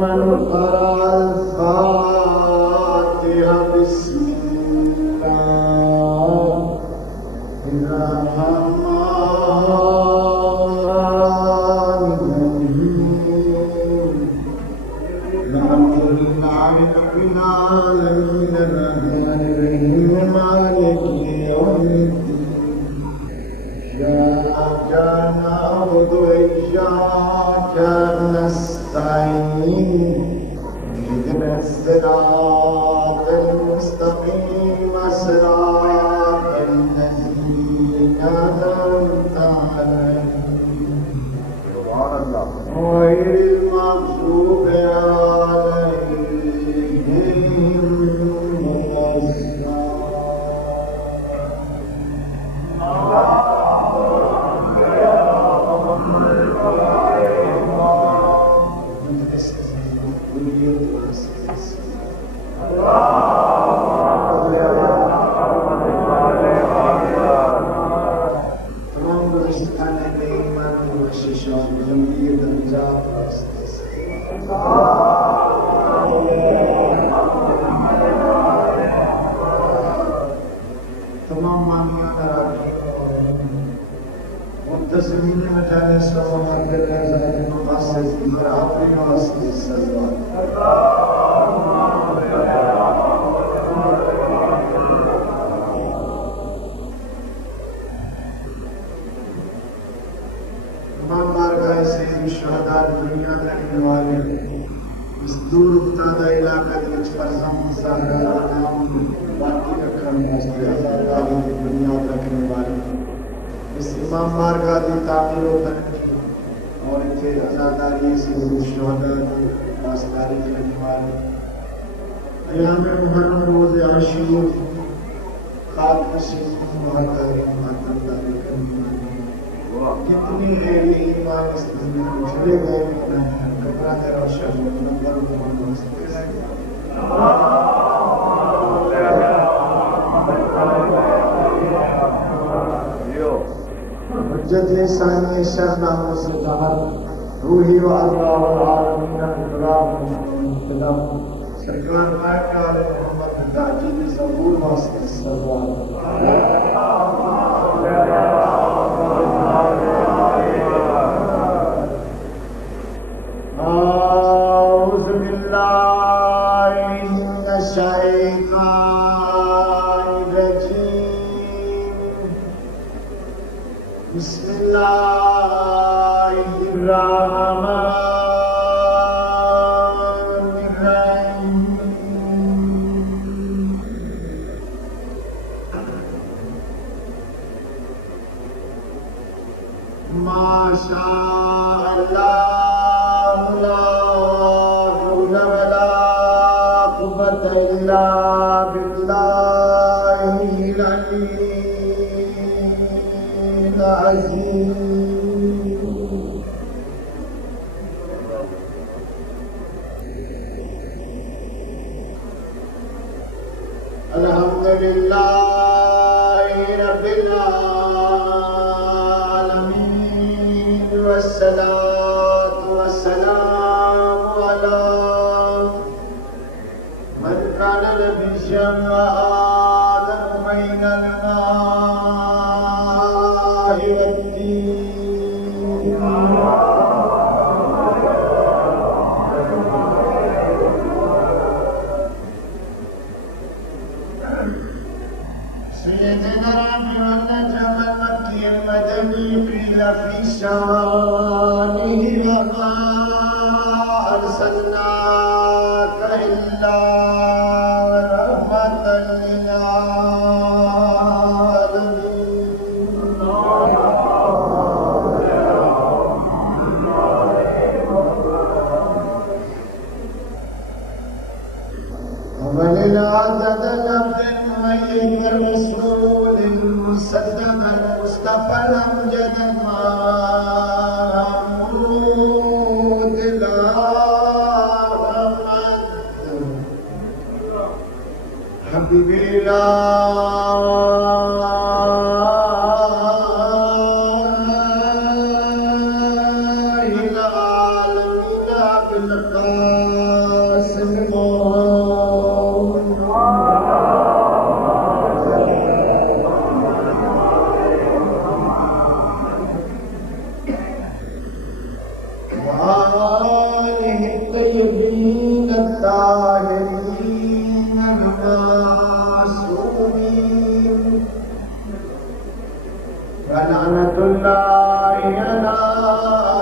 من قرأ الفاتحة بسم الله الرحمن الرحيم الحمد لله رب العالمين الرحمن الرحيم مالك يوم الدين إياك نعبد وإياك نستعين اهدنا الصراط المستقيم صراط الذين أنعمت عليهم غير المغضوب عليهم ولا تمام مانیاں تراکی منتظمین مجالس و محمد رضای مقاصد در آخری مقاصد سزا تمام بارگاہ سید شہداء دنیا رکھنے والے اس دور افتادہ علاقہ وچ فرزند زہرا نام باقی رکھنے واسطے آزادی کی بنیاد رکھنے والے اس امام بارگاہ کی تعمیر و ترقی اور اتنے آزادی سید شہداء کی پاسداری کرنے والے ایام محرم روز عاشور خاتم شریف مہاتر ماتم داری کرنے والے کتنی غیر ایمان اس دنیا میں چلے گئے کپڑا ہے روشن نمبر حجت لسانی شر ناموں سے ظاہر روحی و ارواح العالمین انقلاب انقلاب سرکار نائب عالم محمد داجی کی ضرور واسطے سزا أعوذ بالله من الشيطان الرجيم بسم الله الرحمن الرحيم ما شاء الله لا حول ولا قوة إلا بالله العلي العظيم الحمد لله رب العالمين والصلاة والسلام على من كان نبيا وآدم بين الماء والدين سيدنا رافع النجم المكي المدني قيل في شانه وما أرسلناك إلا رحمة للعالمين وللعدد لفظ مؤيد الرسول المصدق المصطفى الأمجد محمود حبيب الله العالمين بالقاسم وآله الطيبين الطاهرين المعصومين ولعنة الله على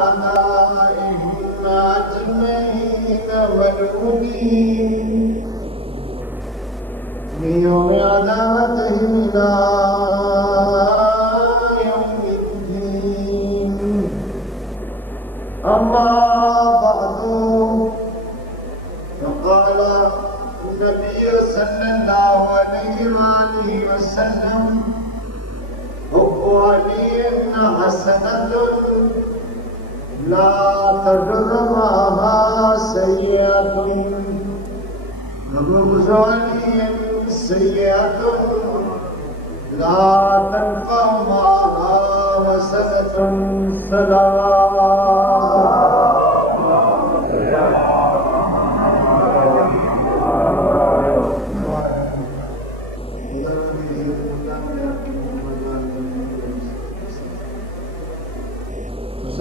أعدائهم أجمعين والمؤمنين من يوم عداوتهم إلى يوم الدين أما بعد فقال النبي صلى الله عليه وآله وسلم حب علي حسنة لا تضر معها سيئة وبغض علي سيئة لا تنفع معها وسنة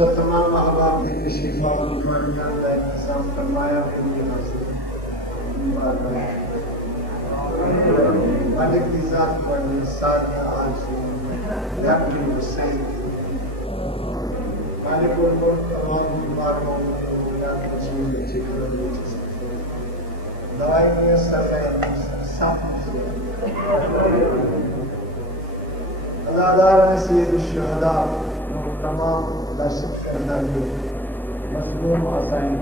تمام احباب کی تشریف آوری فرمایا اللہ انتظام فرمایا میری حاضر مالک کی ذات پر سارے آج اپنی حسین مالک الملک تمام بیماروں یا تجھے بچے کر دوائی میں سر سب ادادار سید الشہداء تمام درشت کرنا ہے مظلوم آزائیں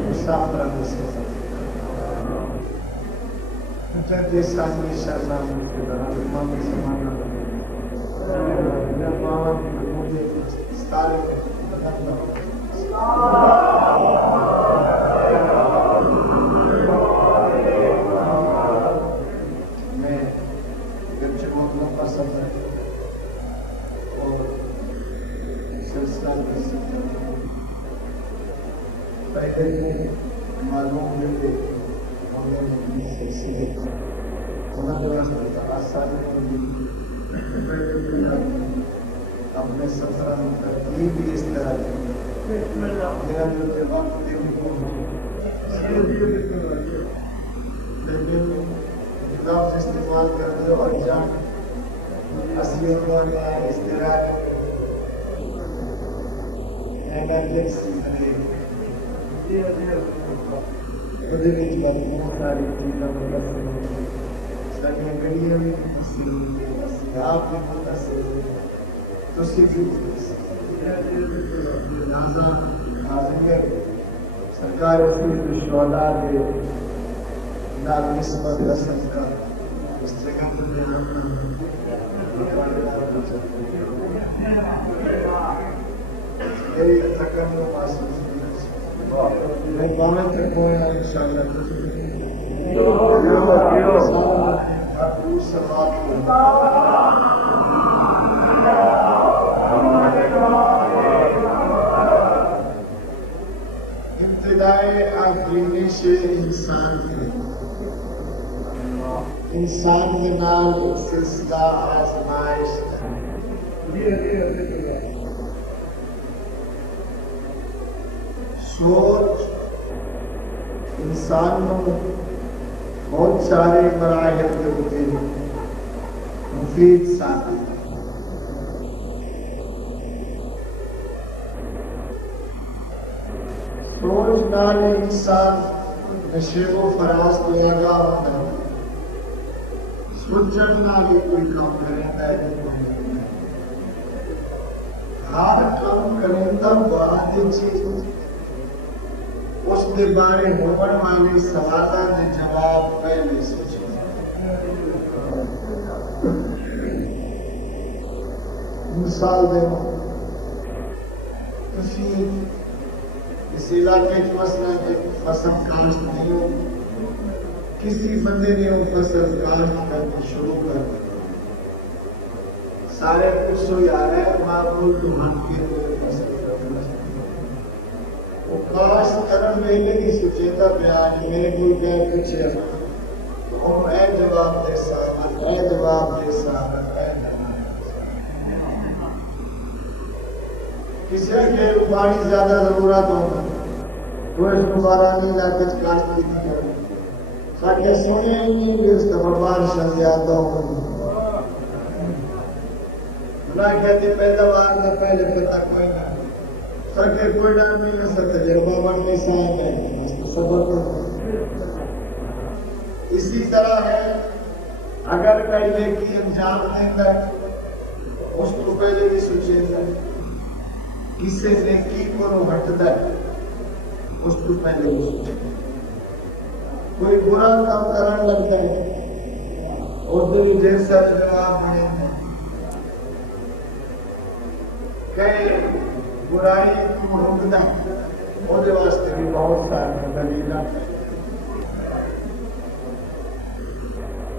مسافر سے مجھے ساتھی شرنام کے دوران امام زمانہ امام مجھے سارے میں جب کا سفر پہلے معلوم ملتے اپنے سفر بھی اس طرح لیکن لفظ استعمال کرتے اور جان اصلی اس طرح سرکار شہداء کے نال نسبت رسم کا اس جگہ پر میری تکن کو محسوس میں بامن تک ہویا انشاءاللہ ابتدائے آفرینش انسان انسان کے نام سلسلہ آزمائش سوچ انسان کو بہت سارے مراحل کے ہوتے ہیں مفید ساتھی سوچ نال انسان نشیب و فراز کو لگا ہوتا ہے سوچن نال کوئی کام کرتا ہے ہر کام کرتا بعد چیز اس دے بارے ہون والی سوالات دے جواب پہلے سوچو مثال دے کسی اس علاقے کی مثلا فصل کاشت نہیں ہو کسی بندے نے وہ فصل کاشت کرنا شروع کر دیا سارے کچھ سو یار ہے معمول تو ہم کے فصل کرنا پڑھن ویلے کی سچیتا بیان میرے کو کہہ پوچھیا اے جواب دے صاحب اے جواب دے صاحب اے جواب کسی کے پانی زیادہ ضرورت ہو تو اس دوبارہ نہیں لاکھ کاشت کی کرے ساکہ سونے نہیں بھی اس تفربار زیادہ ہو نہ کہتے پیداوار نہ پہلے پتہ کوئی نہ ساکہ کوئی ڈر نہیں ہے سب تجربہ بڑھنے صاحب ہے سبق ہے اسی طرح ہے اگر کوئی نیکی انجام دیتا ہے اس کو پہلے بھی سوچیتا ہے کسی نیکی کو ہٹتا ہے اس کو پہلے بھی سوچیتا ہے کوئی برا کام کرنے لگتا ہے اور دل جیسا جواب بنے کئی برائی تو رکھتا ہے وہ دے واسطے بھی بہت سارے دلیل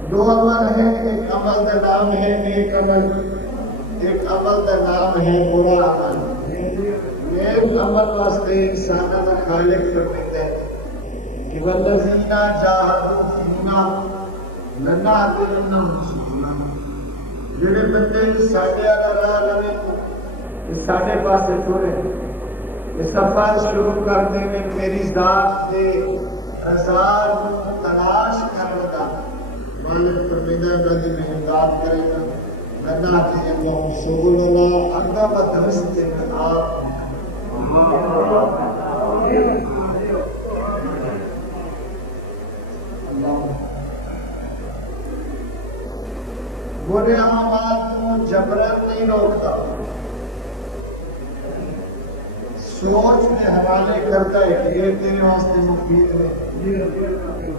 دو عمل ہے ایک عمل کا نام ہے ایک عمل کا نام ہے برا عمل ایک عمل واسطے انسانہ کا خالق فرمیتا ہے کہ والذین جاہدوا فینا لنہدینہم سبلنا جڑے بندے ساڈے راہ لوے ساڈے پاسے ٹرے یہ سفر شروع کر دے میری ذات دے رضا تلاش کردا مالک فرمیدہ ہے میں امداد کرے گا لنہدینہم سبلنا اگا بدرست آپ برے اعمال کو جبرن نہیں روکتا سوچ میں حوالے کرتا ہے کہ یہ تیرے واسطے مفید ہے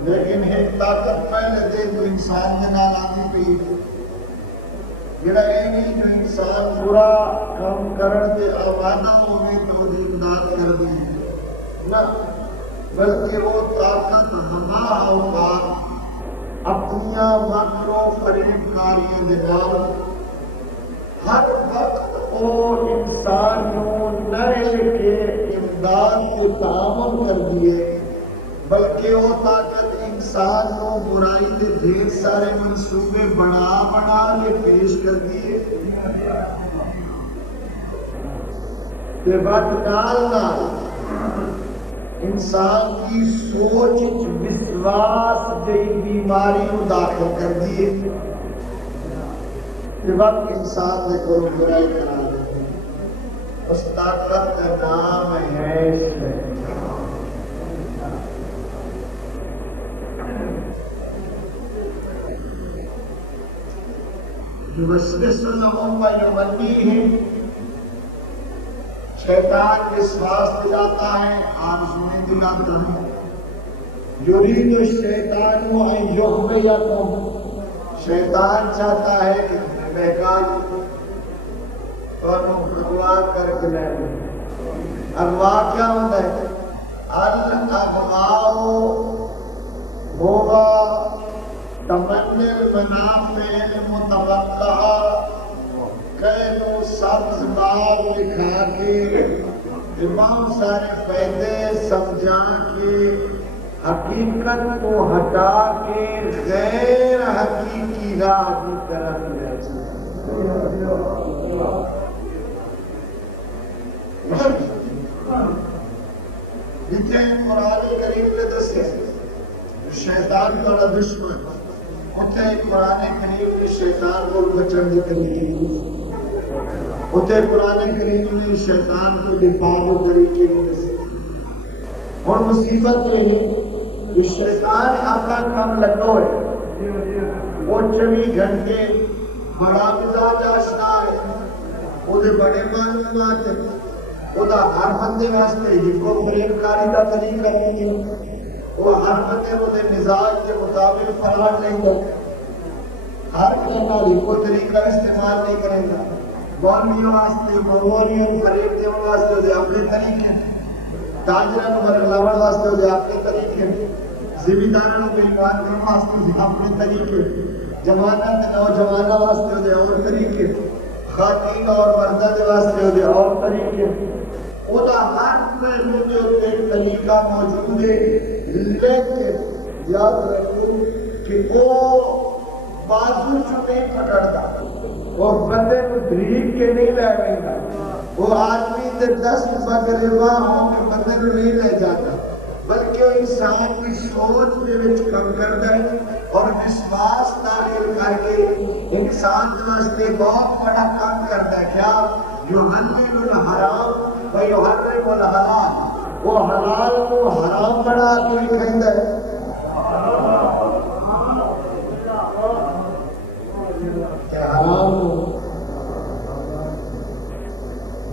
لیکن ایک طاقت پہلے دے تو انسان کے نال آدھی پہ جڑا یہ نہیں جو انسان برا کام کرن دے آمادہ ہوئے تو وہ امداد کر دے نہ بلکہ وہ طاقت ہمارا اوقات اپنیاں مکر و فریب کاریاں دے نال ہر وقت وہ انسان نو نرے کے امداد کے تعاون کر دیے بلکہ وہ طاقت انسان نو برائی دے ڈھیر سارے منصوبے بنا کے پیش کر دیے کہ بات ڈالنا انسان کی سوچ وسواس گئی بیماری کو داخل کر دیے کہ وقت انسان نے کرو برائی کرا دیتے اس طاقت کا نام ہے یوسوس لهم ویمنیہم شیطان وسواس دلاتا ہے آرزویں دلاتا ہے یرید الشیطان ان یغویکم شیطان چاہتا ہے کہ بہکان اور اغوا کر کے لے اغوا کیا ہوتا ہے الاغواء ہوگا تمنی المنافع المتوقعہ کہنو سبز باغ دکھا کے تمام سارے فائدے سمجھا کے حقیقت کو ہٹا کے غیر حقیقی راہ کی طرف لے جتنے قرآن کریم نے دسے شیطان کا دشمن اتنے قرآن کریم نے شیطان کو بچن کی طریقے اتنے قرآن کریم نے شیطان کو دفاع کو طریقے دسے اور مصیبت رہی کہ شیطان اپنا کام لگو ہے وہ 24 گھنٹے بڑا مزاج آشنا ہے وہ بڑے معلومات ہے وہ ہر بندے واسطے ہکو فریب کاری کا طریقہ نہیں ہے وہ ہر بندے وہ مزاج کے مطابق فراڈ نہیں کرے ہر کہنا ہکو طریقہ استعمال نہیں کرے گا گورنمیوں واسطے موریوں فریب دیون واسطے وہ اپنے طریقے تاجروں برگلاوڑ واسطے وہ اپنے طریقے زمینداروں کو ایمان کرنے واسطے وہ اپنے طریقے جوانوں کے نوجوانوں واسطے وہ اور طریقے خواتین اور مردوں کے واسطے وہ اور طریقے وہ ہر پہلو کے اوپر ایک طریقہ موجود ہے، لیکن یاد رکھو کہ وہ بازو چ نہیں پکڑتا، وہ بندے کو دریک کے نہیں لے رہا، وہ آدمی کے دست بگریبا ہوں کہ بندے کو نہیں لے جاتا، بلکہ وہ انسان کی سوچ کے وچ کم کرتا ہے اور وشواس تعلیم کر کے انسان واسطے بہت بڑا کام کرتا ہے۔ کیا یحلل الحرام و یحرم الحلال، وہ حلال کو حرام بنا کے کہتا ہے، کہ حرام کو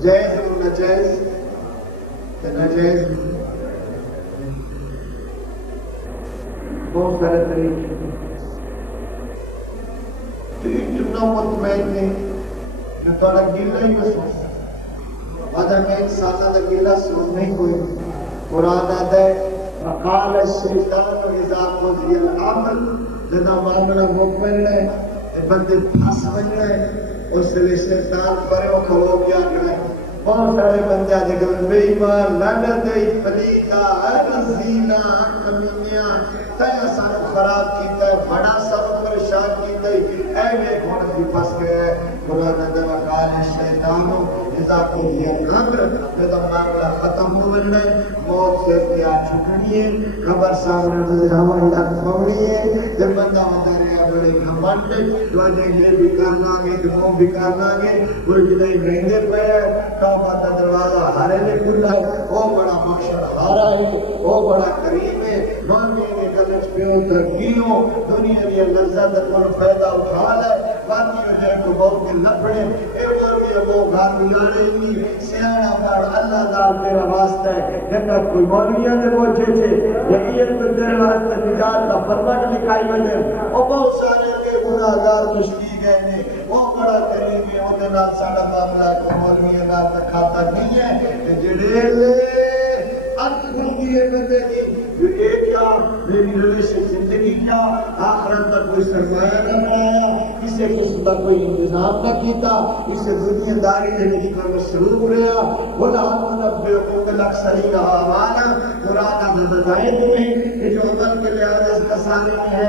جائز و ناجائز ناجائز بہت سارے طریقے تو اتنا مطمئن نہیں جو تھوڑا گیلا ہی محسوس آدھا میں انسانہ دا گیلا سوچ نہیں کوئی قرآن آتا ہے وقال الشیطان اذا قضی الامر، جدا معاملہ مکمل ہے بندے پھنس بن رہے اس لیے شیطان پرے وہ کھلو گیا کرے۔ بہت سارے بندے آجے کہ بے ایمان لعنت پلیتا رزینا کمینیا تیا سارا خراب کیتا ہے، بڑا سب پریشان کیتا ہے، اے میں گھوڑ بھی پھنس گئے۔ قرآن نے وقال الشیطان اذا قضی الامر، جدا معاملہ ختم ہو بن رہے موت سے کیا چھکنی ہے، خبر سامنے سے ہماری حق پوڑی ہے، جب بندہ مدارے بڑے گھمنڈ جو یہ بھی کرنا گے تو وہ بھی کرنا گے، وہ نہیں رہندے پہ کعبہ کا دروازہ ہارے نے کھلا ہے، وہ بڑا محشر ہارا ہے، وہ بڑا کریم ہے، مانگے کے گلچ پیو ترکیوں دنیا میں لذت اور فائدہ اٹھا لے، باقی ہے تو بہت کے لپڑے وہ گھر ملانے نہیں سیانا پڑ اللہ دا میرا واسطہ ہے جنت کوئی مولیاں نے پوچھے تھے یقین کو تیرے واسطہ نجات کا فرمان لکھائی وجہ اور بہت سارے کے گناہگار مشکی گئے نے، وہ بڑا کریم ہے، وہ دے نال ساڑا معاملہ کو مولیاں نال تکھاتا نہیں ہے کہ جڑے لے اکھوں دیئے بندے دی یہ کیا میری ریلیشن زندگی کیا آخرت تک کوئی سرمایہ نہ پایا، اسے قسم کا کوئی انتظام نہ کیتا، اسے دنیا داری نے لکھ کر مصروف رہا، وَلَا تُنَبِّئُكُم بِالْأَخْسَرِينَ أَعْمَالًا۔ قرآن نے بتائے تمہیں کہ جو عمل کے لحاظ سے کسانے میں ہے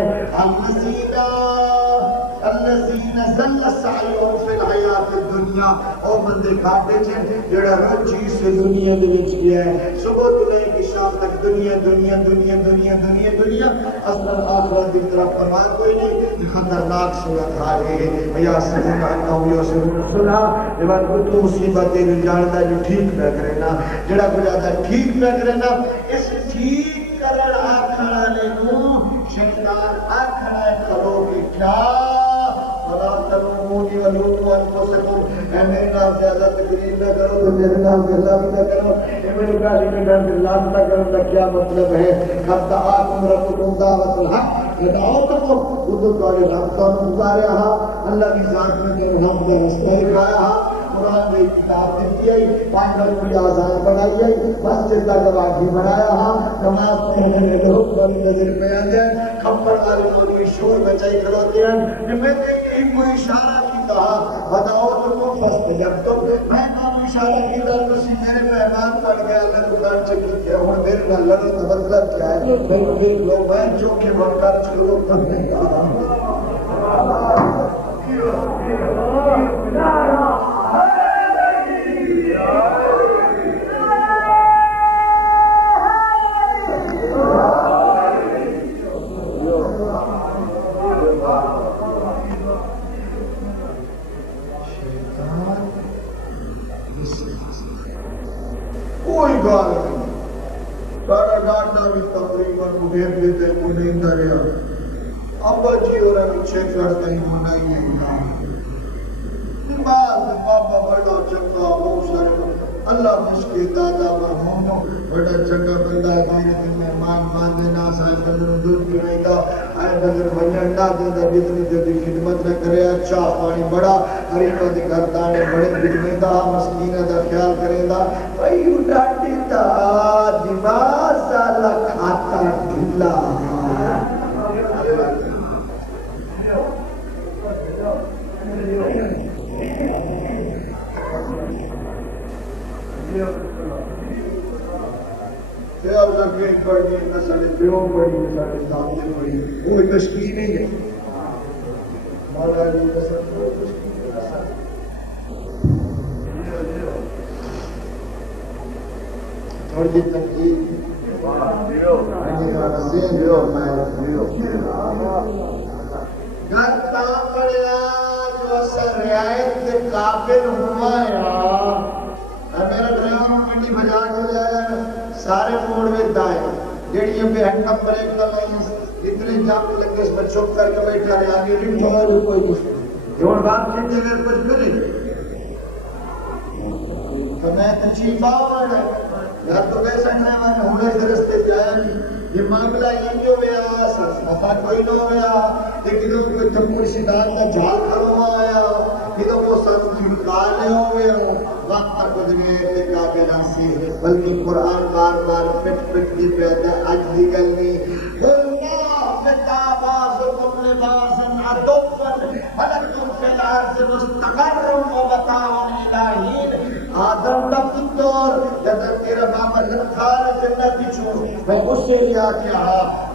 الذین ضل سعیہم فی الحیات الدنیا، او بندے کھاٹے چھے جڑا ہر چیز سے دنیا دے وچ گیا ہے، صبح تو نہیں کہ شام تک دنیا دنیا دنیا دنیا دنیا دنیا، اصلا آخرت کی طرف فرمان کوئی نہیں، خطرناک صورت حال ہے یا سنن انہو یا سنن سنا جب تو مصیبت دے جانتا جو ٹھیک نہ کرنا، جڑا کو جاتا ٹھیک نہ کرنا، اس ٹھیک کرن آکھڑا لے نو شیطان آکھڑا ہے کرو کہ کیا وَلَا تَلُومُونِي وَلُومُوا أَنفُسَكُمْ، اے میرے نام زیادہ تقریر نہ کرو تو میرے نام سے اللہ بھی نہ کرو، اے میرے گالی میں نام سے اللہ نہ کرو، کا کیا مطلب ہے؟ قَدْ دَعَاكُمْ رَبُّكُمْ دَعْوَةَ الْحَقِّ دَعَوْتُكُمْ، وہ تو رب کا پکارے ہا، اللہ کی ذات میں تو ہم کا رستہ دکھایا ہا، قرآن میں کتاب دیتی ہے، پانچ کی آزاد بنائی ہے، مسجد کا گواہی بنایا ہا، نماز پڑھنے لوگ بڑی نظر پہ آ جائے، کھپڑ والے کوئی شور بچائی کرواتے ہیں کہ میں نے کوئی اشارہ کیتا بتاؤ تو کو فست جب تم میں کام اشارہ کیتا تو سی میرے مہمان پڑ گیا اللہ کو دار چکی کیا اور میرے نال لڑو تو مطلب کیا ہے میں دیکھ لو میں جو کہ وقار چھوڑو کرنے کا کوئی گال نہیں، سارا ڈاٹا بھی تقریباً مدیر دیتے انہیں دریا ابا جی اور اچھے کرتے ہی ہونا ہی نہیں بعض بابا بڑا چنگا موسر اللہ مشکل دادا مرحوم بڑا چنگا بندہ دیر دن مہمان باندھے نا صاحب بندر دودھ پینائی دا آئے بندر بنیان نا دیتا جتنی جدی خدمت نہ کرے اچھا پانی بڑا غریبہ دی کردانے بڑے بجنے دا مسکینہ دا خیال کرے دا بھائی اٹھاٹی دا دماغ سالا کھاتا ڈھلا پھر اب لگے پڑھنی نہ سارے پیوں پڑھی نہ سارے دادے پڑھی وہ تشکیل نہیں ہے مولا علی قسم وہ تشکیل تھوڑی جی تنقید گھرتا پڑیا جو اثر رعایت کے قابل ہوا یا میرا ڈرائیور منڈی بجا کے لے آیا سارے موڑ میں دائیں جیڑی یہ بے حکم بریک لگائی اتنے جام لگے اس میں چپ کر کے بیٹھا رہے آگے ریٹ ہوا کوئی کچھ جوڑ باپ چیتے اگر کچھ کرے تو میں تچھی باور ہے یا تو کیسا نہیں میں ہونے سے رستے پہ آیا نہیں یہ معاملہ یہ جو ہویا سفا کوئی نہ ہویا لیکن کوئی تپور شدان کا جھاڑ کروا آیا کہ وہ سب مکانے ہویا وقت تک دنیا لکھا کے ناسی بلکہ قرآن بار بار پٹ پٹ دی پیدا عجلی گلنی اللہ بتا بازکم لباسن عدوفن ملکم فی الارض مستقرم و بطاون الہین آدم لفت دور جب تیرا بابا لکھار جنتی چھوڑ میں اس سے لیا کیا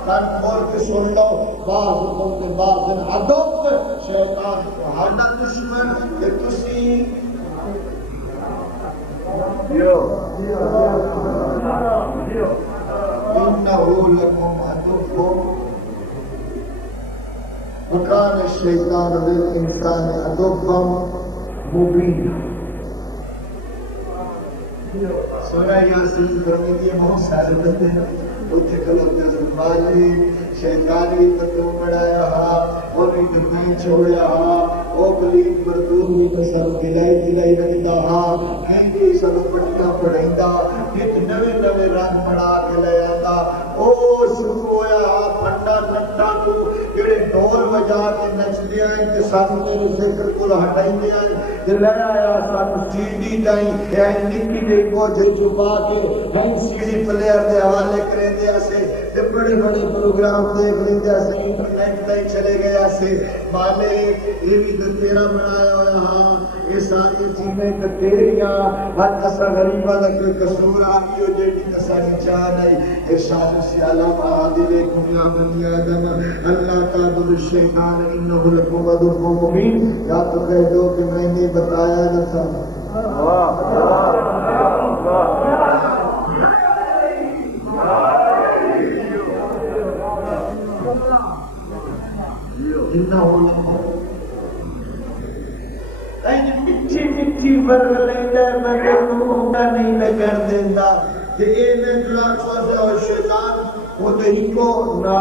کن کھول کے سن لو بازکم لباسن عدوفن شیطان کو ہانا دشمن کہ تسی انہو لکم عدوفن وکان الشیطان للانسان عدوا مبین سورہ یاسین کرنے کی بہت سارے بندے ہیں اتھے کلوتے زمالی شیطان بھی تطور بڑھایا وہ بھی دنیا چھوڑیا وہ قلیب مردود بھی تصر دلائی رکھتا ہندی سب پٹیاں پڑھائندہ ایک نوے رنگ بڑھا کے لے آتا او شروع ہویا پھنڈا نٹا کو جڑے ڈول بجا کے نچ دیا ہے کہ ساتھ میرے ذکر کو ہٹائی دیا ہے کہ لے آیا ساتھ سیڈی دائیں یا نکی دے کو جو چھپا کے ہم سیڈی پلیئر دے حوالے کریں دیا سے بڑے بڑے پروگرام دیکھ لیں دیا سے انٹرنیٹ دائی چلے گیا سے مالے یہ بھی تو تیرا بنایا ہویا ہاں یہ ساری چیزیں تو تیریاں ہر کسا غریبہ دا کوئی قصور آگی ہو جے بھی کسا نچاہ نہیں ارشاد سے علم آدلیکم یا بنی آدم اللہ تعبد الشیطان انہو لکم عدو مبین یا تو کہہ دو کہ میں نے بتایا نہ تھا انہو لکم مٹھی مٹھی بر لیندہ مگر نوہا نہیں لگر دیندہ کہ اے میں دلاک وزہ و شیطان وہ تہی کو نا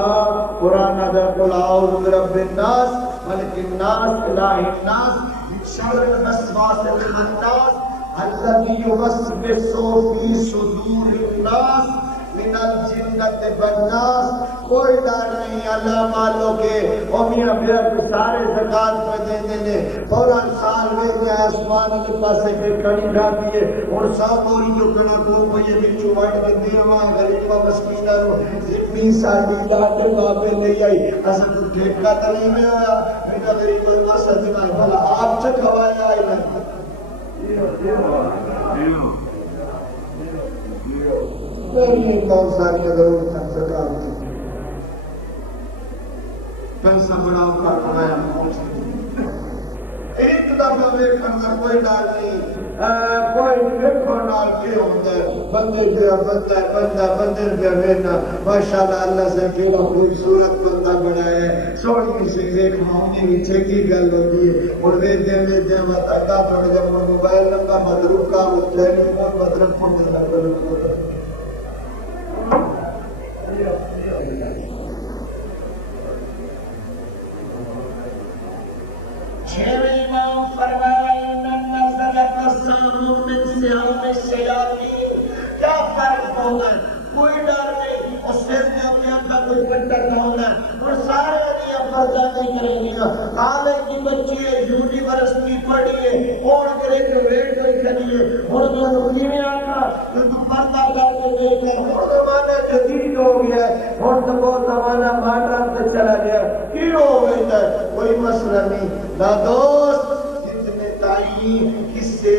قرآن ادا قل اعوذ برب الناس ملک الناس الہ الناس شر الوسواس الخناس الذی یوسوس فی صدور الناس من الجنت والناس کوئی ڈر نہیں اللہ مالو کے میاں بیٹھ سارے زکات پہ دے دینے فوراً سال میں گیا آسمان کے پاسے پہ کڑی ڈھاتی ہے اور سب بوری جو کڑا کو یہ بچو وائٹ کے دیوا غریبہ مسکینہ رو زمین ساڑھی ڈاٹے بابے لے آئی اصل تو ٹھیکہ تلی میں ہویا میرا غریبہ مسجد میں بھلا آپ سے کھوایا آئی نہیں پہلی کون ساری اگر انسان زکات دی پیسہ بڑھاؤ کا کمایا ایک دفعہ میں کرنا کوئی ڈال نہیں کوئی دیکھو نال کے ہوتا ہے بندے کے بندے کے بینا ماشاءاللہ اللہ سے کیڑا خوبصورت بندہ بنایا ہے سوڑی سے ایک مہونے کی چھکی گل ہوتی ہے اور ویدے مت اگا تھوڑے جب موبائل نمبر مدروب کا ٹیلی فون مدرب فون مدرب امام فرمایا ان نزلت السام من سیام الشیاطین کیا فرق ہوگا کوئی ڈر نہیں اور سر میں اپنے اپنا کوئی پٹر نہ ہونا اور سارے دنیا پردہ نہیں کریں گے کالج کی بچی ہے یونیورسٹی پڑھی ہے اور گریجویٹ ہوئی کری ہے اور جو کیویں آتا تو پردہ کر کے دیکھ کر اور زمانہ جدید ہو گیا ہے اور تو وہ زمانہ ماڈرن پہ چلا گیا کیوں ہو گیا ہے کوئی مسئلہ نہیں نہ دوست جتنے تعلیم کسے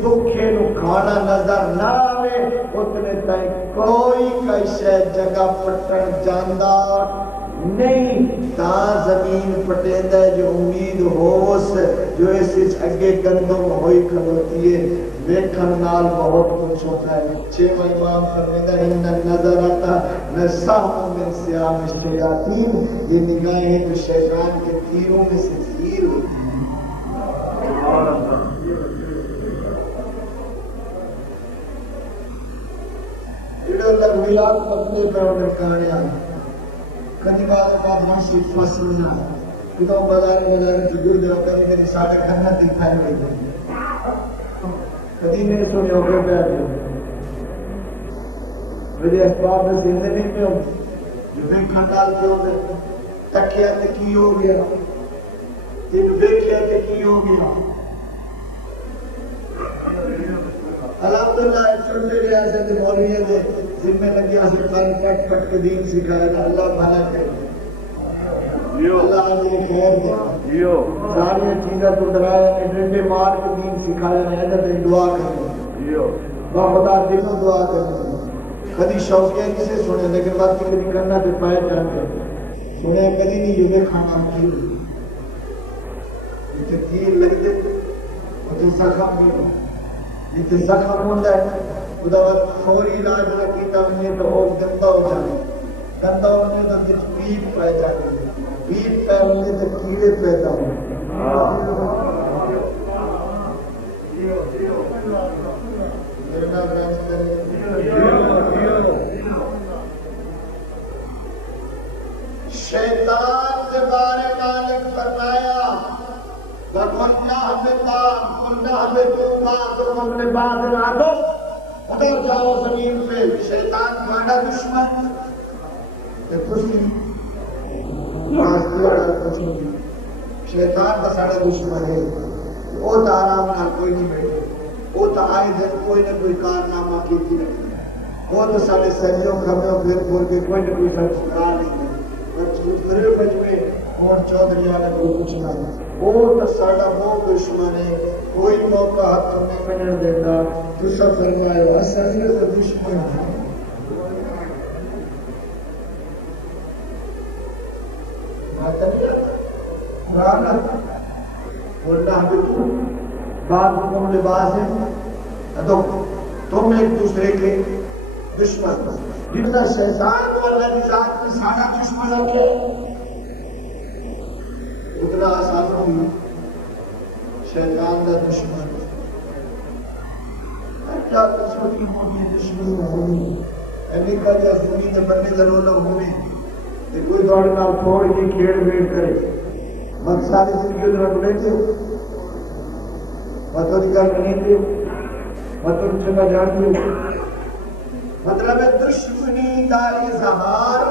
بھوکے نو کھانا نظر نہ آوے اتنے تائیں کوئی کیسے جگہ پٹن جاندہ نہیں تا زمین پٹیندہ جو امید ہوس جو اس اگے گندم ہوئی کھلوتی ہے ویکھن نال بہت کچھ ہوتا ہے. چھواں امام فرماتا ہے ان النظرتا نسام من سیام الشیاطین، یہ نگاہیں جو شیطان کے تیروں میں سے تیر ہوتی ہیں. تقویلات اپنے پہ انہیں کہانیاں کدی بعد راشی فصل نہ کدو بازار کی گر دے کدی میری ساڑھے گھرنا دکھائی ہوئی کدی میں سونے ہو گئے پہ آگے مجھے اسباب میں زندگی میں ہوں جو میں کھنڈال کے ہوں گے تکیہ تکی ہو گیا تین بیکیہ تکی ہو گیا. الحمدللہ چھوٹے ریاست مولیہ دے ذمہ لگیا سے قرآن پٹ پٹ کے دین سکھایا تھا. اللہ بھلا کرے اللہ آجے خیر دے ساری چیزیں تو ڈرایا نے ڈنڈے مار کے دین سکھایا نے حضرت دعا کریں با خدا دلوں دعا کریں. کدی شوقیہ کسے سنے لیکن بات کی کدی کرنا تے پائے جانتے سنے کدی نہیں یہ کھانا کی یہ تیر لگتے وہ زخم بھی ہو یہ زخم ہوتا ہے خدا فوری علاج نہ کیتا ونجے تو وہ گندا ہو جائے گندا ہونے تو اندر پیپ پہ جائے پیپ پہ ہونے تو کیڑے پیدا ہو. شیطان کے بارے مالک فرمایا وَقُلْنَا اهْبِطُوا بَعْضُكُمْ لِبَعْضٍ عَدُوٌّ. ادھر جاؤ زمین پہ شیطان تمہارا دشمن ہے کچھ نہیں شیطان کا سارا دشمن ہے. وہ تو آرام نہ کوئی نہیں بیٹھے وہ تو آئے دن کوئی نہ کوئی کارنامہ کیتی رکھتے ہیں. وہ تو سارے سہیوں کھمیوں پھر پھول کے کوئی نہ کوئی سر چھکرا نہیں کرے بچے اور چودھری والا کوئی کچھ نہ وہ تو سارا وہ دشمن ہے کوئی موقع حق نہیں ملنے دیتا. تو سب فرمائے اصل میں تو دشمن ہے. قرآن بولنا ہمیں بعض حکم لباس ہے تو تم ایک دوسرے کے دشمن جتنا شیطان کو اللہ کی ذات میں سارا دشمن رکھے اتنا آسان ہوئی شیطان کا دشمن کیا چھوٹی موٹی دشمنی ہونی امریکہ یا زمین میں بننے ضرور ہونے کوئی دوڑ نہ چھوڑ کے کھیڑ بھیڑ کرے مت ساری زندگی رکھ لیتے متوں کی گل نہیں متوں چنگا جانتے مطلب ہے دشمنی کا اظہار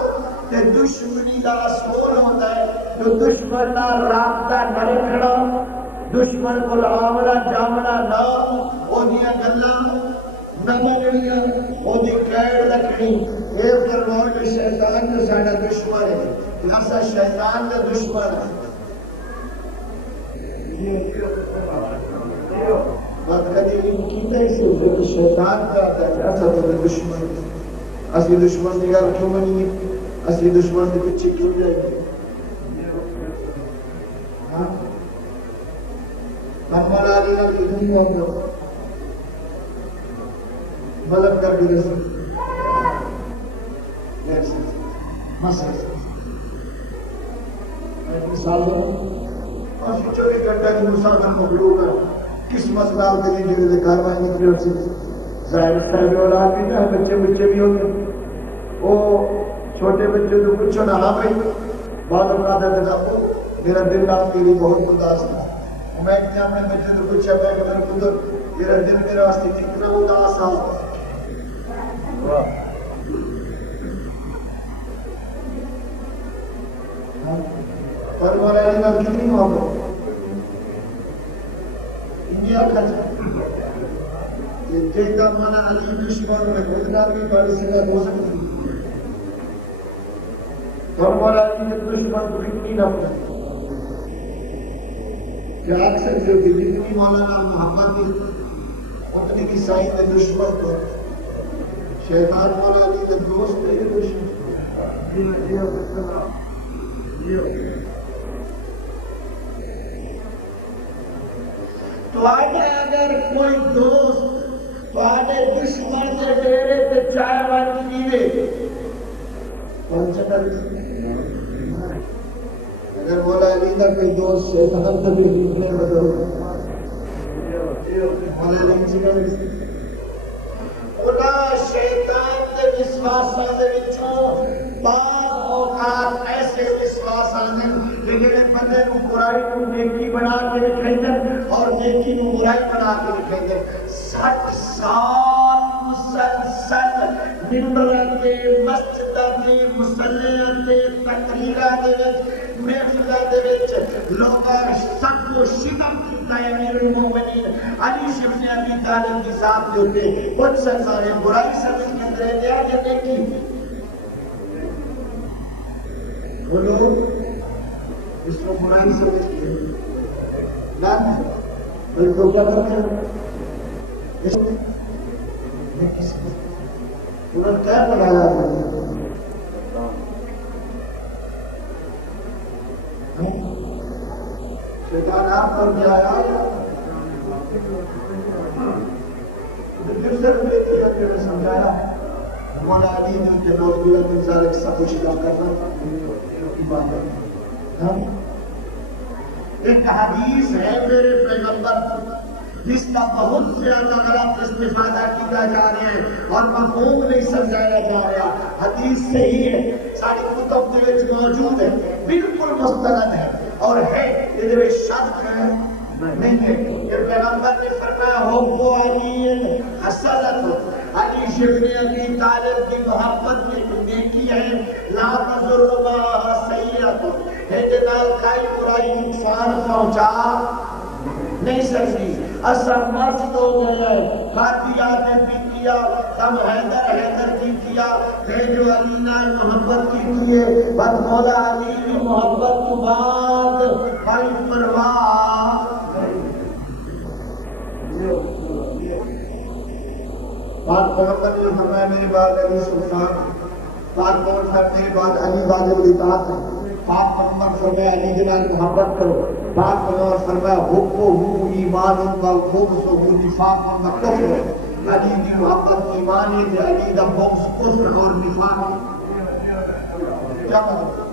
تے دشمنی کا اصول ہوتا ہے جو دشمن کا رابطہ نہ رکھنا دشمن کو آمنا جامنا نہ وہ دیا گلا نہ مننیاں وہ دی قید رکھنی. اے فرماؤ کہ شیطان جو ساڈا دشمن ہے اسا شیطان کا دشمن ہے. بات کدی کیتا ہے کہ شیطان کا اسا تو دشمن ہے. اسی دشمن کی گل کیوں منی اسی دشمن کے پیچھے کیوں جائے ہمارا لینا کتنی ہے مطلب کر کے رسول مثال اور 24 گھنٹہ کی مسافر مخلوق ہے کس مسئلہ کے لیے جو کاروائی نکلی اس سے ظاہر صاحب اولاد بھی نہ بچے بھی ہوتے وہ چھوٹے بچے تو کچھ نہ ہاں بھائی بعد اوقات ہے ابو میرا دل آپ کے لیے بہت اداس تھا. میں اپنے بچے تو کچھ ہے کہ میرے خود میرا دل میرے واسطے کتنا اداس تھا. اور ہمارا علم کتنی محبت انڈیا کا دیکھتا مانا علی دشمن میں اتنا بھی بڑی سزا ہو سکتی اور ہمارا علی دشمن کو کتنی نفرت کیا اکثر جو جتنی مولانا محمد اتنی کی سائن دشمن کو شیطان مولا علی کے دوست ہے تو اگر کوئی دوست دشمن کے ڈیرے تے چائے وانی پیوے اگر مولا علی کا کوئی دوست شیطان کا بھی نکلے بدل مولا علی جی کا شیطان کے وشواساں دے وچوں بعض اوقات ایسے وشواس آنے لیکن بندے کو برائی کو نیکی بنا کے رکھیں اور نیکی کو برائی بنا کے رکھیں 60 سال مسلسل ممبران دے مسجداں دے مصلیاں دے تقریراں دے وچ محفلاں دے وچ لوکاں سب کو شکم دیتا ہے امیر المومنین علی بن ابی طالب کی ذات کے اوپر کچھ سزائیں برائی سمجھ کے اندر لیا کہ نیکی بولو اس کو برائی سمجھ کے نہ بلکہ کیا کرتے ہیں انہوں کیا بنایا شیطان آپ پر کیا آیا پھر سے کیا پھر سمجھایا مولا علی نے کہ لوگ انسان کے ساتھ کچھ کرنا ایک حدیث ہے میرے پیغمبر جس کا بہت زیادہ غلط استفادہ کیا جا رہا ہے اور مفہوم نہیں سمجھایا جا رہا حدیث صحیح ہے ساری کتب کے وچ موجود ہے بالکل مستند ہے اور ہے ادھر شک ہے نہیں ہے کہ پیغمبر نے فرمایا حب علی حسنۃ علی بن ابی طالب کی محبت میں نیکی ہے لا تضر ما سیئۃ ہے جنال کائی برائی نقصان پہنچا نہیں سکتی اصلا مست ہو گئے خاتیات بھی کیا تم حیدر کی کیا ہے جو علی نال محبت کی کیے بس مولا علی کی محبت کے بعد بھائی پرواہ بات پیغمبر نے فرمایا میری بات علی سلطان بات کون تھا میری بات علی واجب الاطاعت ہے آپ پیغمبر فرمایا علی کے نال محبت کرو بات پیغمبر فرمایا حب ایمان و بغض نفاق و کفر علی کی محبت ایمان ہے علی کا بغض کفر اور نفاق کیا مطلب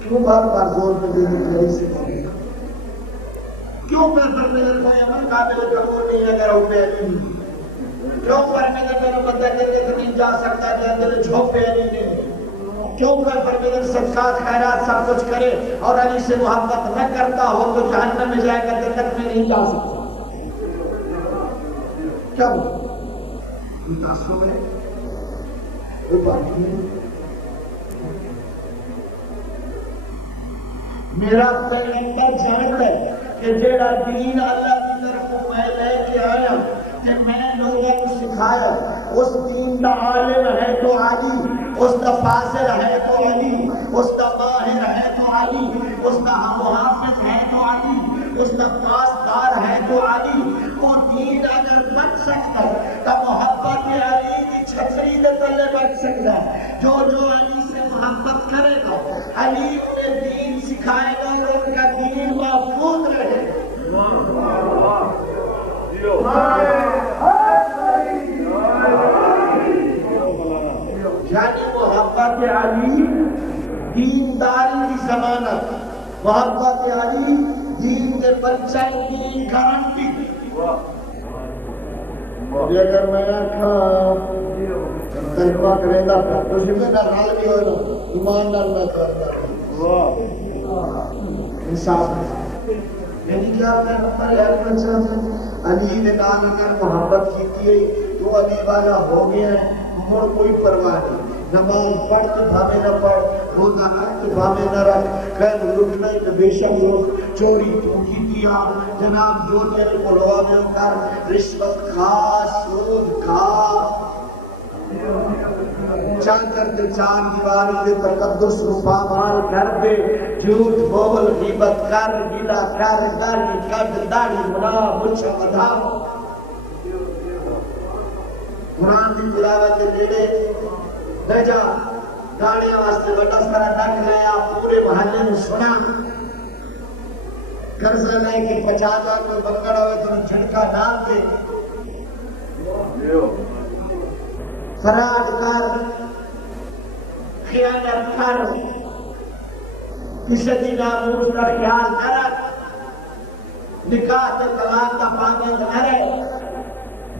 کیوں بار بار زور پہ دینے کی رہی سے کیوں بہتر نظر کوئی عمل قابل قبول نہیں اگر وہ پہ علی نہیں کیوں فرمیدر میرا بندہ جنت نہیں جا سکتا جنت جھوپ پہ علی نہیں کیوں کہ فرمیدر صدقات خیرات سب کچھ کرے اور علی سے محبت نہ کرتا ہو تو جہنم میں جائے گا جنت میں نہیں جا سکتا کیا متاثر ہے وہ بات میرا پیغمبر جانتا ہے کہ جیڑا دین اللہ کی طرف میں لے کے آیا کہ میں لوگوں کو سکھایا اس دین کا عالم ہے تو علی اس کا فاضل ہے تو علی اس کا ماہر ہے تو علی اس کا محافظ ہے تو علی اس کا پاسدار ہے تو علی وہ دین اگر بچ سکتا تو محبت علی کی چھتری کے تلے بچ سکتا جو علی سے محبت کرے گا علی انہیں دین سکھائے گا اور ان کا دین محفوظ رہے یعنی محبت علی دینداری کی ضمانت محبت علی دین کے بچہ کی گارنٹی اگر میں آکھاں تجربہ کرے گا تو شبہ کا حال بھی ہوگا ایماندار میں کرتا انصاف یعنی کیا علی نے نام اگر محبت کی ہے تو علی والا ہو گیا ہے اور کوئی پرواہ نہیں نماز پڑھ تو بھامے نہ پڑھ روزہ رکھ تو بھامے نہ رکھ قید رکنا تو بے شک روک چوری تو کی دیا جناب جو تیرے کو لوا میں کر رشوت کھا سود کھا چادر کے چار دیوار کے تقدس کو پامال کر دے جھوٹ بول غیبت کر گلا کر گالی کٹ داڑھی بنا مچھ بتا قرآن کی تلاوت کے نیڑے نہ جا، گانے واسطے بڑا سارا ڈک لیا، پورے محلے میں سنا، قرضہ لے کے 50,000 کوئی بکڑا ہوئے تو جھٹکا نام دے، فراڈ کر، خیانت کر، کسی دی ناموس کا خیال نہ رکھ، نکاح تے طلاق کا پابند نہ رہے،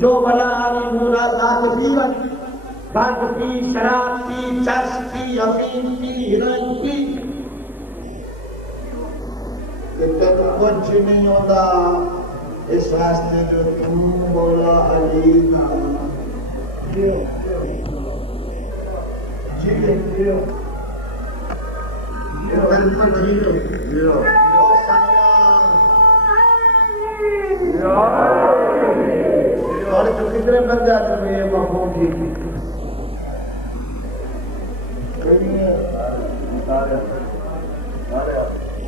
جو بلا آنی مورا ذات پیون، بھنگ پی، شراب پی، چرس پی، افیم پی، ہیروئن پی، کہ تک کچھ نہیں ہوتا اس واسطے جو تم مولا علی کا جی اور جو کتنے بن جاتے ہیں یہ مفہوم کی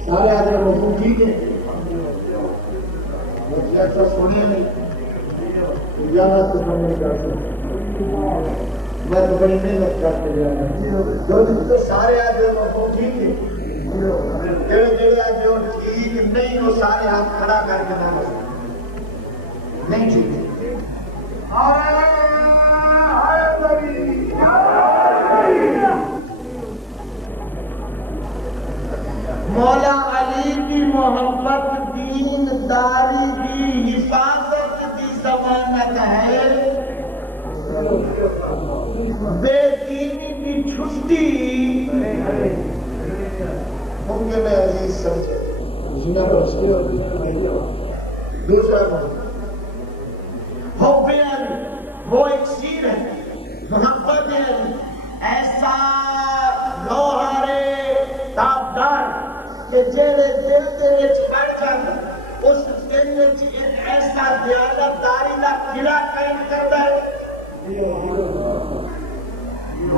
سارے آدھے مفہوم ٹھیک ہے، مجھے اچھا سنیے نہیں، جانا تو سمجھ کرتے میں تو بڑی محنت کرتے جانا جو سارے آدھے مفہوم ٹھیک ہے، جڑے آدھے ٹھیک نہیں وہ سارے ہاتھ کھڑا کر کے نہ نہیں ٹھیک ہے۔ مولا علی کی محبت دین داری کی حفاظت کی ضمانت ہے، بے دینی کی چھٹی ممکن ہے عزیز سمجھے۔ دوسرا حب علی وہ ایک شیر ہے، محبت علی ایسا لوہارے تابدار کہ جیڑے دل دے وچ بڑھ جاندے، اس دل وچ ایک ایسا دیانتداری دا قلعہ قائم کرتا ہے،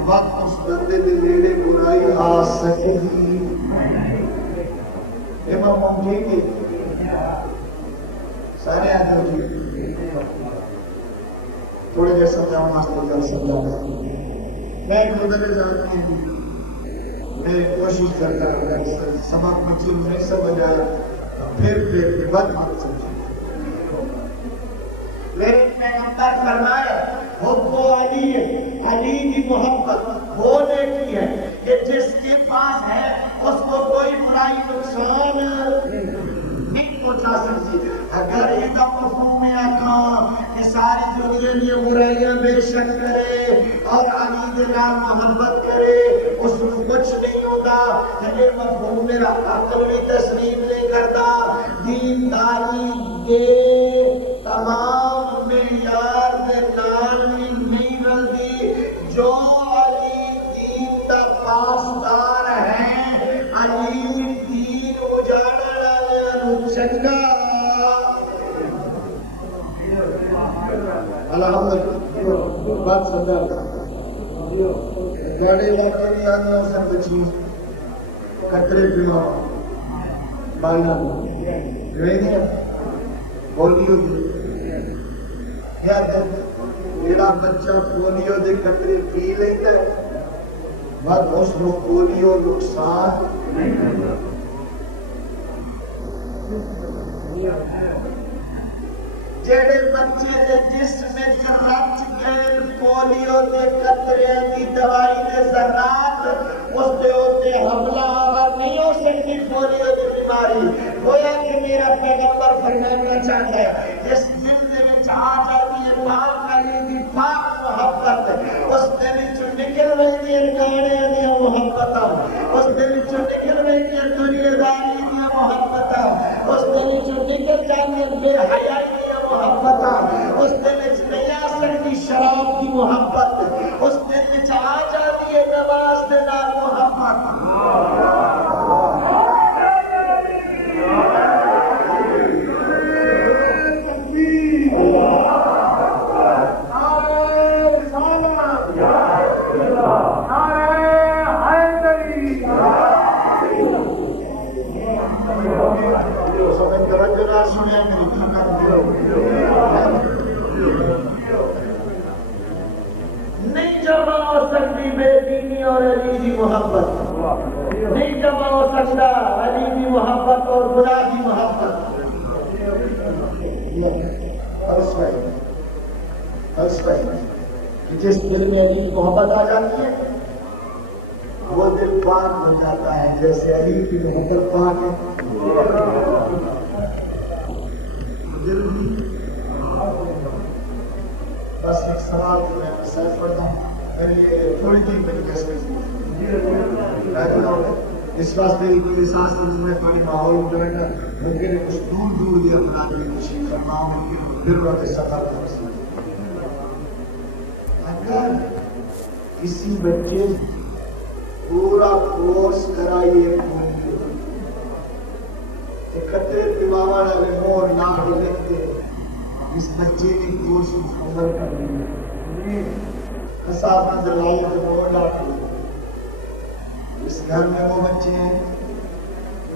وقت اس بندے دے نیڑے برائی آ سکتی۔ امام ٹھیک ہے، سارے آدھے ٹھیک، تھوڑے دیر سمجھاؤں واسطے جل سمجھاؤں۔ میں ایک مدرس جانتا ہوں، میں کوشش کرتا ہوں سبق مجھے نہیں سمجھ آیا پھر بات مت سمجھے۔ میرے پیغمبر فرمائے حب علی، علی کی محبت وہ نیکی ہے کہ جس کے پاس ہے اس کو کوئی برائی نقصان نہیں پہنچا سکتی۔ اگر یہ مفہوم میں آتا کہ ساری دنیا کی برائیاں بے شک کرے اور علی کے نام محبت کرے اس کو کچھ نہیں ہوتا، یہ مفہوم میرا عقل بھی تسلیم نہیں کرتا۔ دینداری کے تمام معیار کے نال نہیں ملتی، جو علی دین کا پاسدار ہے، علی دین اجاڑا والے چنگا الحمدللہ بات سمجھا۔ گاڑی واقعی نہیں آنے اور سب چیز کترے پیوا بالنا گئے نہیں پولیو یاد میرا بچہ پولیو دے کترے پی لیتا ہے، بات اس کو پولیو نقصان نہیں کرتا۔ جڑے بچے دے جسم وچ رچ گئے پولیو دے قطرے دی دوائی دے ذرات، اس دے اوتے حملہ آور نہیں ہو سکتی پولیو دی بیماری۔ گویا کہ میرا پیغمبر فرمانا چاہتا ہے جس دل دے وچ آ جاتی ہے پاک علی دی پاک محبت، اس دے وچوں نکل ویندیاں گانے دی محبتاں، اس دے وچوں نکل ویندیاں دنیا داری دی محبتاں، اس دے وچوں نکل جاندیاں بے حیائی محبت، اس دل وچ نہیں آ سکتی شراب کی محبت، اس دل وچ آ جاتی ہے نماز دے نال محبت۔ نہیں جمع ہو سکتی بے دینی اور علی کی محبت، نہیں جمع ہو سکتا علی کی محبت اور خدا کی محبت۔ جس دل میں علی کی محبت آ جاتی ہے وہ دل پاک ہو جاتا ہے، جیسے علی کی محبت پاک ہے دل بھی۔ بس ایک سوال میں مسائل پڑھتا ہوں، میرے لیے تھوڑی دیر میں کیسے اس واسطے کوئی احساس نہیں، میں تھوڑی ماحول جو ہے نا ممکن ہے کچھ دور دور دیا بنانے کی کوشش کرنا ہوں، پھر وقت سفر کر۔ اگر کسی بچے پورا کورس کرائیے اکٹھے پیواوا والے مور نہ لکھتے، اس بچے نے کورس مکمل کر لیا، حساب مند لائی تو مور لاتے۔ اس گھر میں وہ بچے ہیں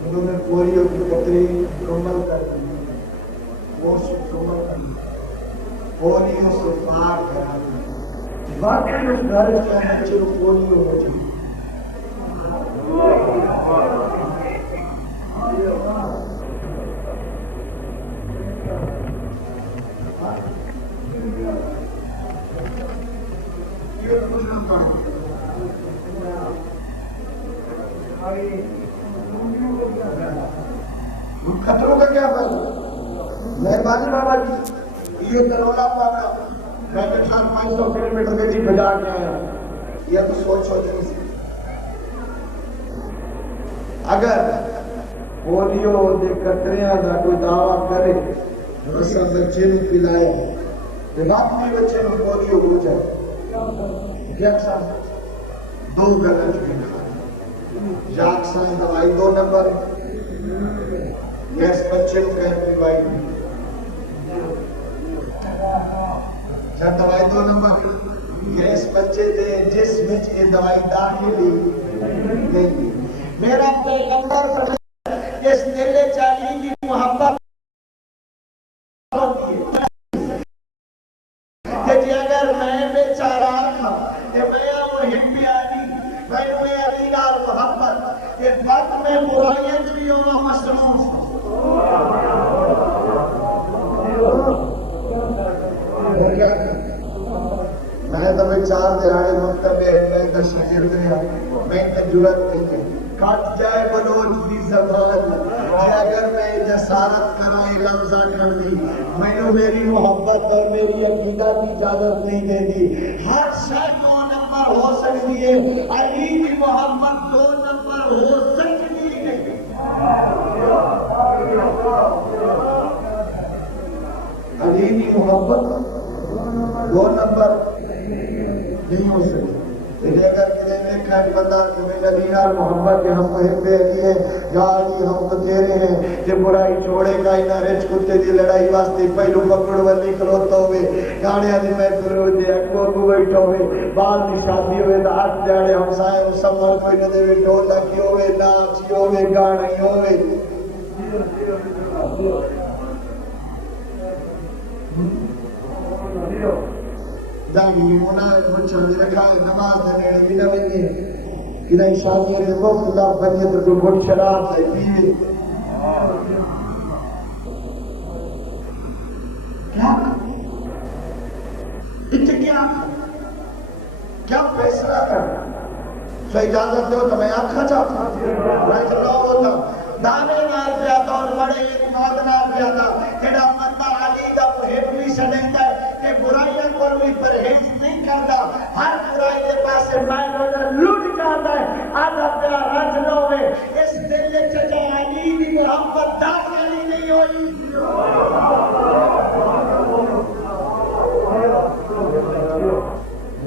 انہوں نے پولیو کی قطرے مکمل کر دی، کورس مکمل کر دیا، پولیو سے پاک کرا دیا۔ واقعی اس گھر کے بچے کو پولیو ہو جائے، خطروں کا کیا فرق؟ مہربانی بابا جی، یہ درولا پانا میں نے 400-500 کلومیٹر کے جی بجا کے آیا، یہ تو سوچ ہو جائے سی۔ اگر پولیو دے قطریاں دا کوئی دعویٰ کرے جو ایسا بچے نے پلایا رات میں بچے میں پولیو ہو جائے، کیا ساتھ دو غلط بھی جاگ سائیں دوائی 2 نمبر، اس بچے کو کہیں پلوائی جب دوائی 2 نمبر، یہ اس بچے دے جس وچ یہ دوائی داخلی نہیں۔ میرا پیغمبر اس دل چالی کی محبت ہوتی ہے کہ اگر میں بیچارہ تھا کہ میں محب علی، میں علی نال محبت کہ وقت میں برائیاں بھی ہوا مصروف۔ میں تو 4 دہاڑے مکتب میں تشریف رہا، میں تجربت نہیں ہے کٹ جائے بلوچ دی زبان، اگر میں جسارت کرائی لفظہ کر دی، میں نے میری محبت اور میری عقیدہ کی اجازت نہیں دے دی۔ ہر شے 2 نمبر ہو سکتی ہے، علی کی محبت 2 نمبر ہو سکتی ہے۔ علی کی محبت 2 نمبر نہیں ہو سکتی۔ اگر کسی نے کھائے بندہ کہ میں علی نال محبت کے ہم محب علی ہے، یا علی ہم تو کہہ رہے ہیں کہ برائی چھوڑے گا ہی نہ، رچ کتے دی لڑائی واسطے پہلو پکڑ والی کھلوتا ہوئے، گانے دی محفل ہو جائے، اگو بیٹھا ہوئے، بعد کی شادی ہوئے تو 8 جاڑے ہمسائے مسمر کوئی نہ دے، ڈھولکی ہوئے، ناچی ہوئے، گانے ہوئے۔ جاگی مونا بچہ بھی رکھا ہے، نماز دینے بھی نہ بنی کہ نہیں شادی کے وقت اللہ بنی تو جو بڑی شراب سے پیئے کیا کیا فیصلہ کرنا؟ تو اجازت دو تو میں آنکھا چاہتا رج لو ہوتا دانے نال پیاتا اور بڑے ایک موت نال پیاتا تیڑا مندہ علی دا محب بھی سڑیندہ کہ برائیاں کو بھی پرہیز نہیں کرتا، ہر برائی کے پاس سے مائنہ لوٹ جاتا ہے۔ آدھا پیا رج لو ہے، اس دل چچا علی دی محبت داخلی نہیں ہوئی۔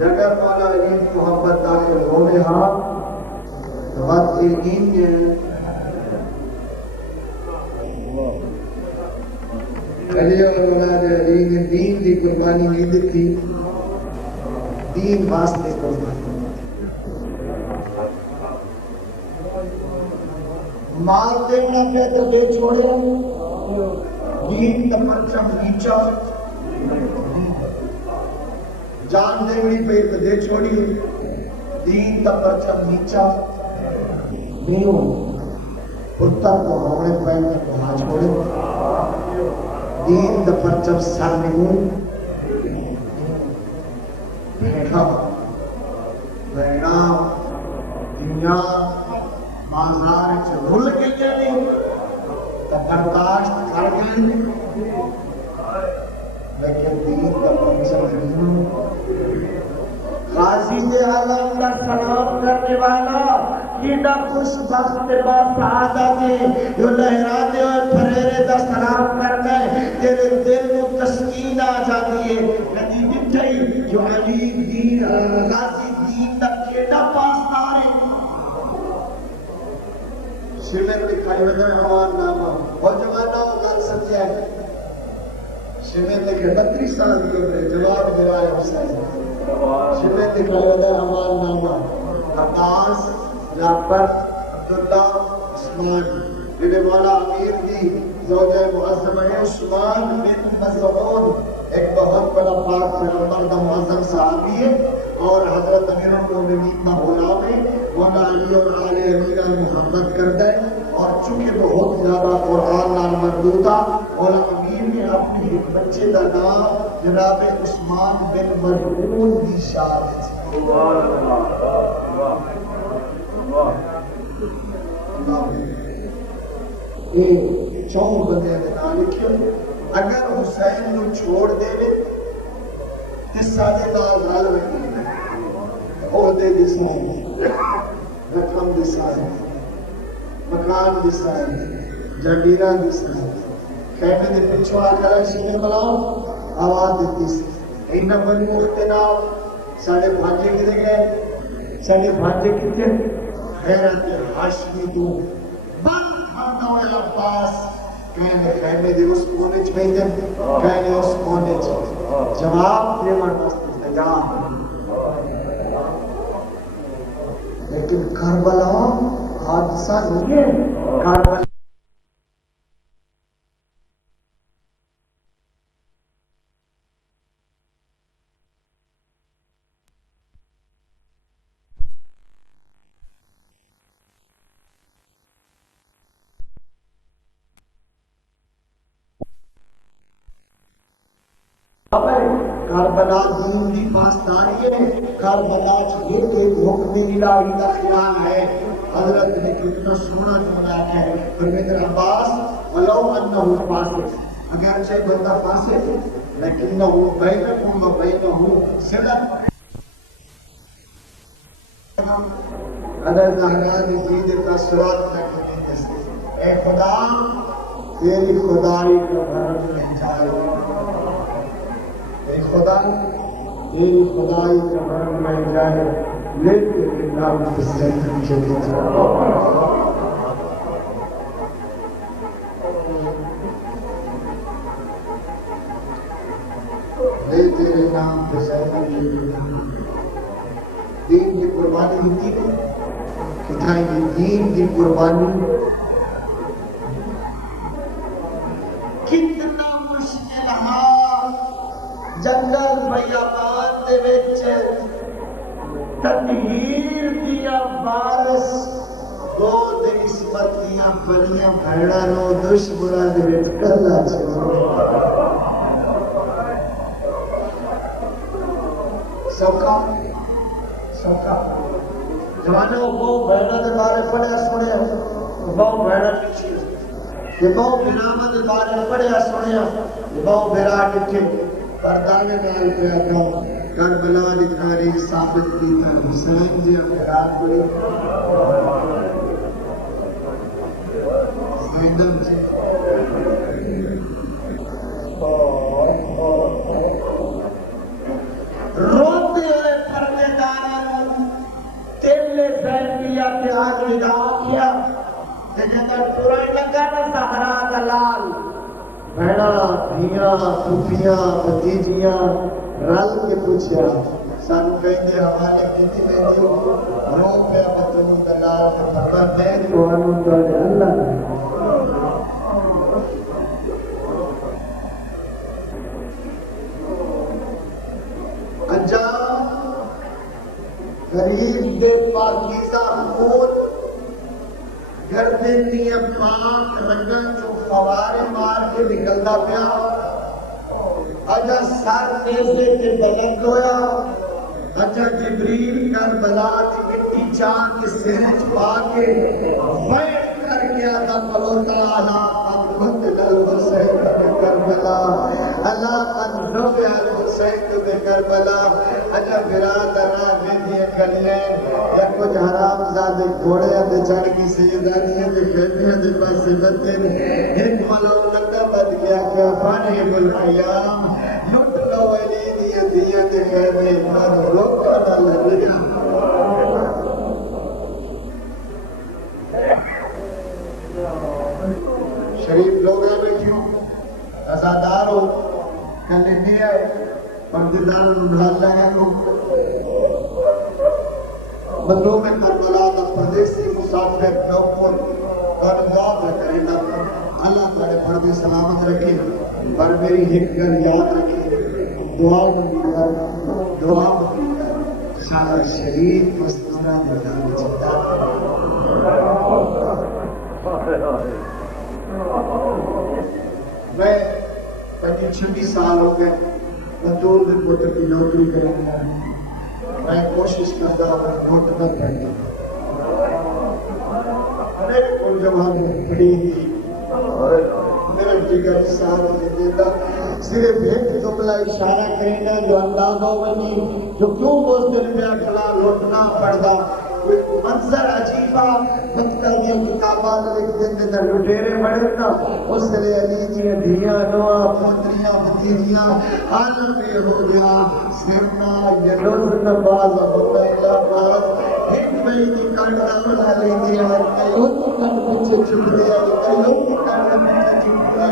اگر مولا علی کی محبت داخل ہونے ہاں تو بات یقین ہے علی اور اولاد علی نے دین دی قربانی نہیں دیتی، دین واسطے قربانی مال دینا پہ تو دے چھوڑے، دین کا پرچم نیچا جان دینی پہ دے چھوڑی دین دا پرچم نیچا نیو پتر کو ہونے پہ وہاں چھوڑے دین دا پرچم سر نیو بھیڑا بھیڑا دنیا بازار چل کے جانے تو برداشت کر گئے لیکن دین کا پرچم نہیں غازی عالم کا سلام کرنے والا یہ نہ خوش بخت با سعادت ہے جو لہراتے اور پھریرے دا سلام کرنا ہے تیرے دل کو تسکین آ جاتی ہے ندی بٹھائی جو علی دین غازی دین دا کیڑا پاسدار ہے شمیر لکھائی وجہ ہمان نامہ وہ جوانہ ہوگا سچ ہے شمیر لکھے 32 سال کی عمر جواب دیوائے حسین شمیر لکھائی وجہ ہمان نامہ عباس جعفر عبداللہ عثمان بن مولا امیر دی زوجہ معظم عثمان بن مظعون ایک بہت بڑا پاک پیغمبر دا معظم صحابی ہے اور حضرت امیر المومنین کا غلام ہے مولا علی اور آل امیر محمد کرتا ہے اور چونکہ بہت زیادہ قرآن نال مردوتا مولا امیر نے اپنے ایک بچے کا نام جناب عثمان بن مظعون دی شاد ایک چون بندے میں نام لکھے اگر حسین نو چھوڑ دے لے اس سادے لال لال میں عہدے دسائے رقم دسائے مکان دسائے جگیرہ دسائے خیمے دے پچھو آکر شیئر بلاؤ آواز دیتی سی اینا بنی اختناؤ ساڑھے بھانجے کتے گئے ساڑھے بھانجے کتے حیرت حاشمی تو بند کھانا ہوئے عباس کہنے خیمے دے اس کونے چھوئے کہنے اس کونے چھوئے جواب دے مرمست تجا لیکن کربلا حادثہ نہیں ہے کربلا کربلا دین کی پاسداری ہے کربلا یہ ایک حکم الہی کا خیال ہے حضرت نے کتنا سونا چونا ہے فرمیدر عباس ولو انہو فاسق اگرچہ بندہ فاسق لیکنہو بینکم و بینہو صدق اگر دہران دید کا سرات تک اے خدا تیری خدای کو بھرم میں جائے اے خدا تیری خدای کو بھرم میں جائے لیکن نام حسین کی لے تیرے نام حسین کی دین کی قربانی ہوتی تھی کتائی دین کی قربانی کتنا مشکل ہے جنگل بیابان دے وچ تطہیر دیا بارس دو نسبت دیا بڑیاں بھیڑا نو دشمناں دے وچ کلا سوکا جوانوں وہ بھیڑا دے بارے پڑھیا سنیا وہ بھیڑا کہ وہ بھیڑا دے بارے پڑھیا سنیا وہ بھیڑا ڈٹھے پردانے نال پیا کہو کربلا دی تاریخ ثابت کیتا حسین جی بھیڑا بڑی زینب جی روتے ہوئے پردے دارن تیلے زینبیہ کے آگے جا کیا جنگر پورائن لگا نا سہرا دلال بھیڑا دھیاں پھوپیاں بھتیجیاں رل کے پوچھیا سانو کہندے حوالے کیتی ویندی رو پہ بتوں دلال تے پتہ دے تو انہوں تو اللہ انجام غریب دے پاکیزہ خون گردن دیا پاک رنگن جو فوارے مار کے نکلتا پیا اجا سر نیزے کے بلند ہویا اجا جبریل کربلا کی مٹی چاند کے سرچ پا کے ویٹ کر کے آدھا پلوتا اللہ قد الحسین بکربلا اللہ قد رفع الحسین بکربلا اجا برادر آمین یہ گلیاں یا کچھ حرام زادے گھوڑے آدھے چڑھ کی سیدانیاں دے خیمیاں دے پاس بطن ایک ملو نکا بد گیا کہ فانی بالقیام لٹ لو علی دیا دیا دے خیمے مد روکا نہ لگیا شریف لوگ ہیں بیٹھیوں ازادار ہو کلینی ہے پردیدار نبھالا ہے بدلوں میں کربلا دا پردیسی مسافر نوکل کارگاہ کرنا اللہ بڑے پردی سلامت رکھے پر میری ایک گھر یاد رکھے دعا سارا شریف مستورہ میدان چکتا میں 25 سال ہو گئے مزدور دن پوتر کی نوکری کریں گا میں کوشش کرتا ہوں ووٹ نہ پڑھنا میرے کو جوان پڑھی تھی میرا جگر ساتھ نہیں دیتا صرف ایک جملہ اشارہ کریں گا جو اندازہ بنی جو کیوں اس دن میں اکھلا لوٹنا پڑتا منظر عجیبہ متکلیہ کتابان لکھ دیتے تھے لٹیرے بڑھتا اس لئے علی جی دھیاں نوہ پوتریاں بھتیجیاں عالم میں ہو گیا سرنا یہ روز نباز ہوتا الہباز ایک مہیدی کارڈا بنا لے دیا کئیوں کی کارڈ پچھے چھپ دیا کئیوں کی کارڈ پچھے چھپ دیا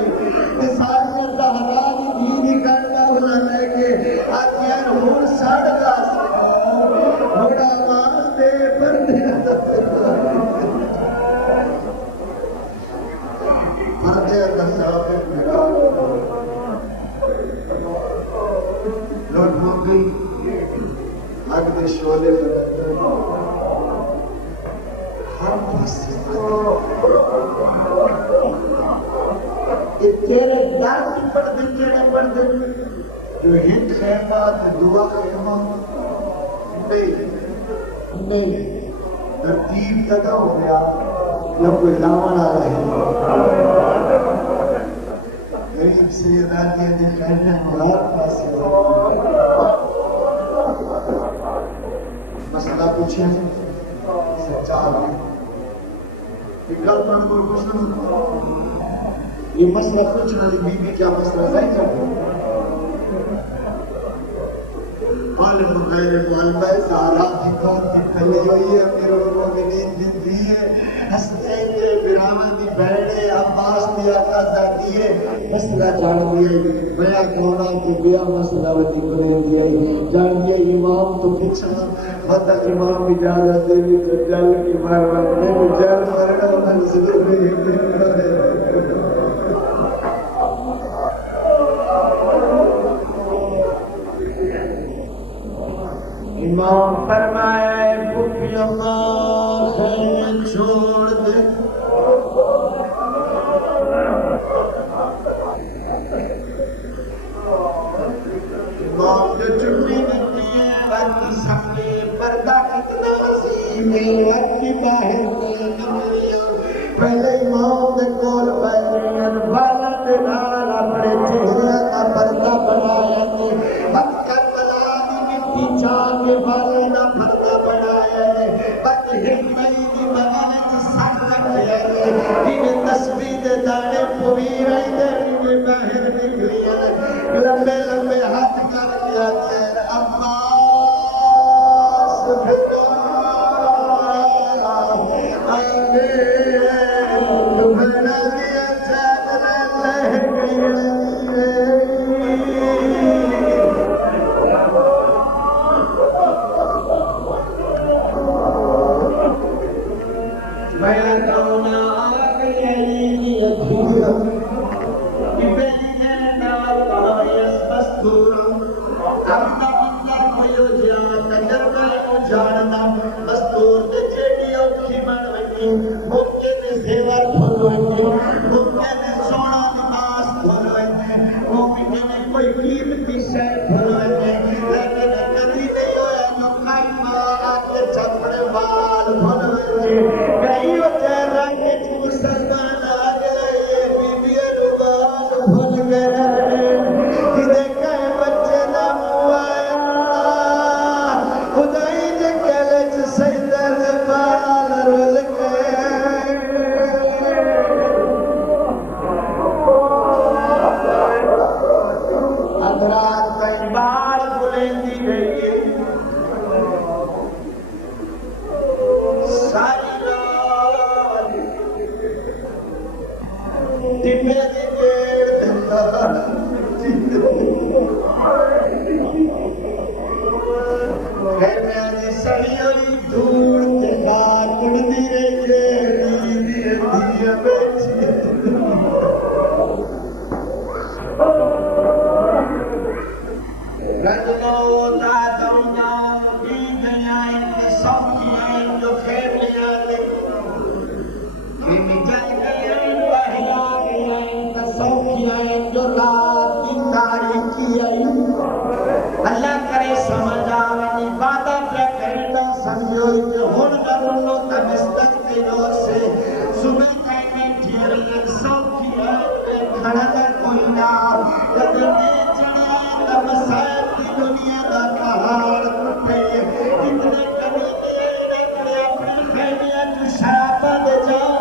یہ ساری دہرانی دینی کارڈا بنا لے کے آتیان ہون ساڑھ گا بڑا ماس دے پر دیا آتے اندر لوٹ ہو گئی آگ میں شولے بدلتے ہر پاس تیرے درد پڑھ دن جو ہند خیمات دعا خیمہ نہیں ترتیب تک ہو گیا یا کوئی لامان آ رہا ہے غریب سیدانیہ دی خیمہ مراد پاس مسئلہ پوچھیں سچا ہے اقرار پڑھ کوئی کچھ نہیں یہ مسئلہ پوچھنا دی بی بی کیا مسئلہ نہیں کرتا عالم غیر معلمہ زہرا کی قوت کی پھلی ہوئی ہے امیر المومنین زندگی ہے حسنین کے برامان دی بہنے عباس دی آقا زادی ہے مسئلہ جان دیئے بیا کونا کی بیا مسئلہ ودی کریں دیئے جان دیئے امام تو پچھا بدا امام اجازت دیوی تو جل کی مارون دیوی جل مرنا منظر دیوی امام فرمائے بھوکیوں کا خیمہ چھوڑ دے امام جو چکری نکلی ہے وقت سمنے پردہ کتنا عظیم ہے وقت باہر سے نملیاں پہلے امام دے کول پہلے انوالا دے ڈالا بڑے چہرہ کا پردہ بنایا دے وقت چاہے والے نہ پردہ بنایا ہے بچ ہمیں دی بغانت ساتھ رکھیا ہے انہیں تسبیح دے دانے پوری رہی دے انہیں باہر نکلی ہے لمبے لمبے ہاتھ کر دیا تیر عباس بھنا آمین بھنا دیا چادر لہکڑی میں کہنا آگئی علی ادھیرم کہ بین نال آیس بستورم جاننا مستور تے جیڑی اوکھی بن وئی ممکن زیور بھول وئی ممکن سونا لباس بھول وئی ممکن کوئی قیمتی شے بھول وئی لیکن کبھی نہیں ہویا جو کائی مارا کے چپڑے بال بھول وئی کئی وجہ رنگ مسلمان آ گئے بی بال بھول گئے اللہ کرے سمجھ آویں وعدہ کیا کرنا سمجھو کہ ہن نہ تمستک دلوں سے صبح کہنے ٹھیک سوکھی کھڑا کوئی نہ کبھی چڑیا تم ساتھ کی دنیا دا پہاڑ ٹوٹے اتنے کبھی نہیں اپنی خیریاں تو شراب دے جاؤ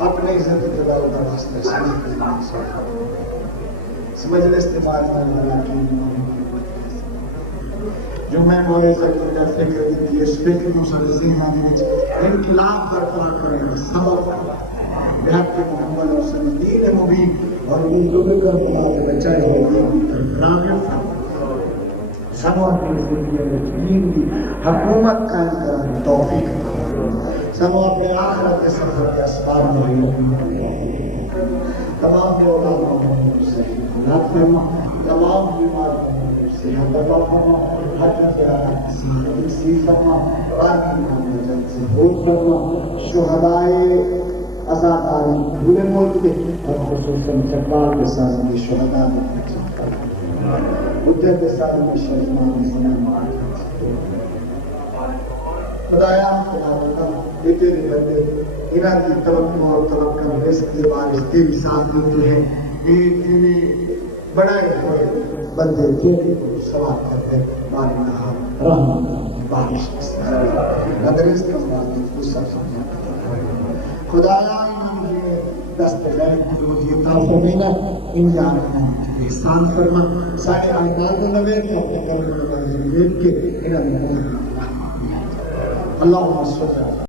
اپنے عزت جلال کا واسطہ سمجھنے استعمال جو میں بولے سکتے ہیں فکر دیتی اس فکر کو سر ذہن انقلاب برپا کریں گے سبب بحق محمد رسول دین مبین اور منظور کربلا کے بچائے ہوگی راغب سماع کی زندگی دین کی حکومت قائم کرنے توفیق سانو اپنے آخرت کے سفر کے اسباب میں تمام اولادوں سے رات فرما، تمام بیماریوں سے دوا فرما، حج زیارت نصیب فرما، قرآن کی سے دور فرما، شہدائے عزاداری پورے ملک کے اور خصوصاً چکوال کے ساتھ کی شہداء ادھر کے ساتھ کی شہداء خدایا یہ تیرے بندے انہاں کی توقع اور توقع رزق کے وارث تیری ساتھ دیتے ہیں، یہ تیرے بڑے ہوئے بندے تیرے سوال کرتے مانی نہا رحمت بارش اگر اس کے واسطے تو سب خدایا انہاں نے دست لے روزی عطا فرمائنا، ان جانوں احسان فرما، سارے اعمال کو نوے اپنے کرم نواز دیکھ کے انہاں نے اللهم صل